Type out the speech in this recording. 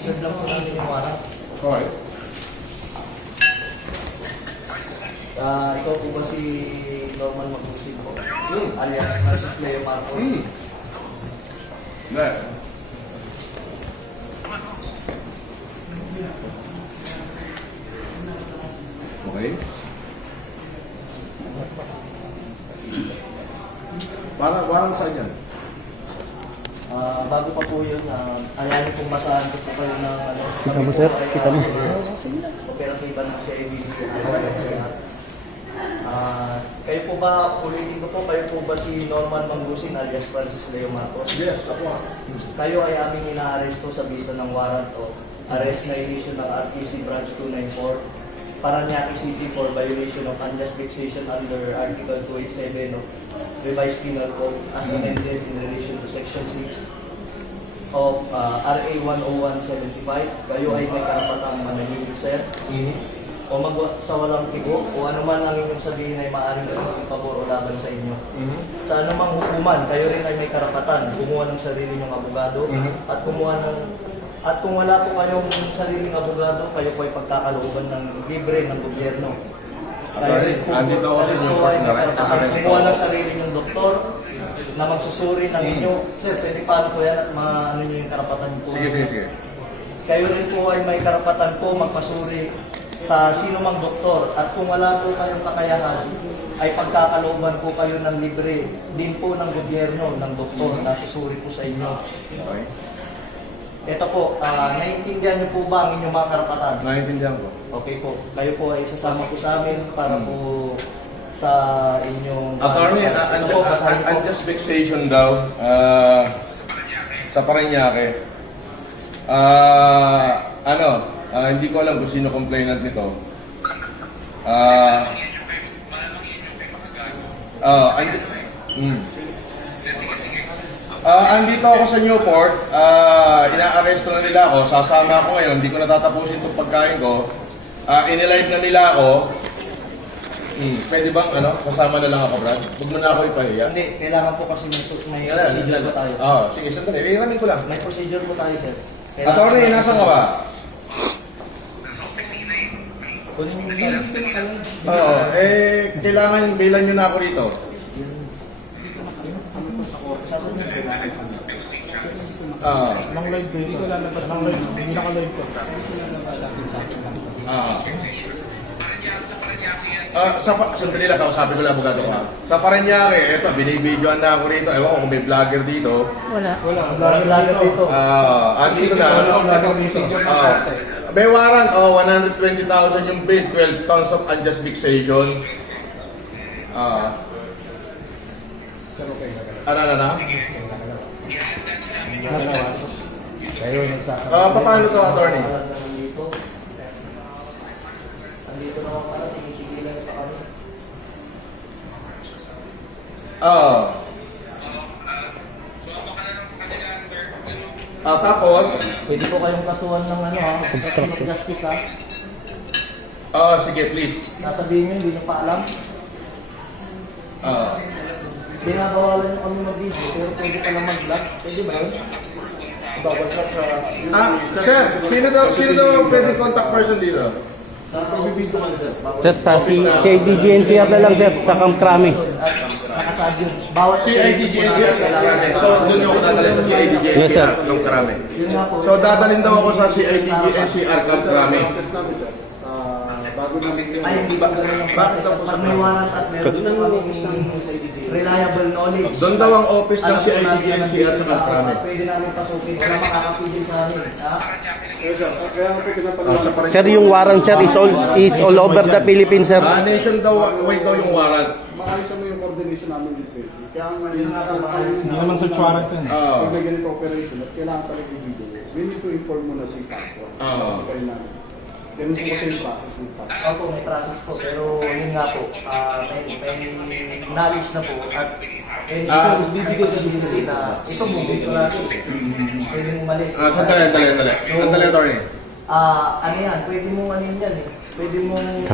Isi-serve lang po namin yung warrant. Okay. Ikaw po ba si Norman Magusig po? Alias Francis Leo Marcos? Hindi. Okay. Parang saan yan? Bago pa po yun, ayanin pong masahan ko po kayo ng ano. Kita mo, sir? Kita mo? Operativa ng CIBD. Kayo po ba, ulitin ko po, kayo po ba si Norman Mangusig alias Francis Leo Marcos? Yes, ako. Kayo ay aming inaaresto sa bisa ng warrant of arrest na issue ng RTC Branch 294 Parañaque City for violation of unjust vexation under Article 287 of Revised Penal Code as amended in relation to Section 6 of RA 10175. Kayo ay may karapatang manahimik, sir. O sa walang tigo, o ano man ang inyong sabihin ay maaaring gawin pabor o laban sa inyo. Sa anumang hukuman, kayo rin ay may karapatan kumuha ng sarili ng abogado at kumuha ng kung wala po kayong sariling abogado, kayo po ay pagkakalooban ng libre ng gobyerno. Andito ako sa inyo kasi na-arrest kumuha ng sarili ng doktor na magsusuri ng inyo. Sir, pwede paano po yan at ano nyo yung karapatan po? Sige. Kayo rin po ay may karapatan po magpasuri sa sino mang doktor at kung wala po kayong kakayahan ay pagkakalooban po kayo ng libre din po ng gobyerno ng doktor na susuri po sa inyo. Okay. Ito po, naiintindihan niyo po ba ang inyong mga karapatan? Naiintindihan ko. Okay po, kayo po ay sasama po sa amin para po sa inyong... Attorney, ito po, basahin po. unjust vexation daw sa Parañaque. Hindi ko alam kung sino complainant nito. Andito ako sa Newport, ina-arresto na nila ako, sasama ako ngayon, hindi ko natatapusin itong pagkain ko. Inilive na nila ako. Pwede bang sasama na lang ako, Brad? Huwag mo na ako ipahiya. Hindi, kailangan po kasi may procedure po tayo. Sige, sandali. Iramin ko lang. May procedure po tayo, sir. Attorney, nasa ka ba? Kailangan bilan nyo na ako rito. Nang live ko, hindi ko lalabas ng live. Hindi naka-live ko. Sandali lang, kausapin ko lang abogado ko. Sa Parañaque, eto, binibidyoan na ako rito. Ewan ko kung may vlogger dito. Wala. Vlogger dito. Andito na. May warrant, 120,000 yung bill, 12 counts of unjust vexation. Kayo nagsasabi. Paano to, attorney? Andito naman pala, tinitigilan pa kami. Tapos, Pwede po kayong kasuhan ng construction justice sige, please. Nasabihin nyo, hindi nyo pa alam. Binabawalan nyo kami mag-video, pero pwede pa lang mag-vlog. Pwede ba yun? Babaglag sa... Sino daw pwede contact person dito? Sa pag-video man, sir. Sir, sa CIDGNCR na lang, sir. Sa Camp Crame. Nakasad yun. Bawat CIDGNCR Karame. So, doon ako dadalhin sa CIDGNCR. Yes, sir. Ng Karame. Yun nga po. So, dadalhin daw ako sa CIDGNCR Camp Karame. Ay, hindi ba ganun ang process? Pag may warrant at meron na kami isang reliable knowledge. Doon daw ang office ng CIDGNCR sa Camp Crame. Pwede namin pasukin. Wala makakapigil sa amin. Sir, yung warrant, sir, is all over the Philippines, sir. Nation daw, wait daw yung warrant. Maayos mo yung coordination namin with PED. Kaya nga Hindi naman search warrant yun. pag may ganito operation at kailangan talaga yung video, we need to inform mo na si Paco. Kaya namin. Ganun po kasi yung process ng Paco. Opo, may process po. Pero yun nga po, may knowledge na po. At bibigay sa business na ito mo, dito natin. Pwede mong malis. Sandali, attorney. Ano yan, pwede mong ano yan eh. Pwede mong...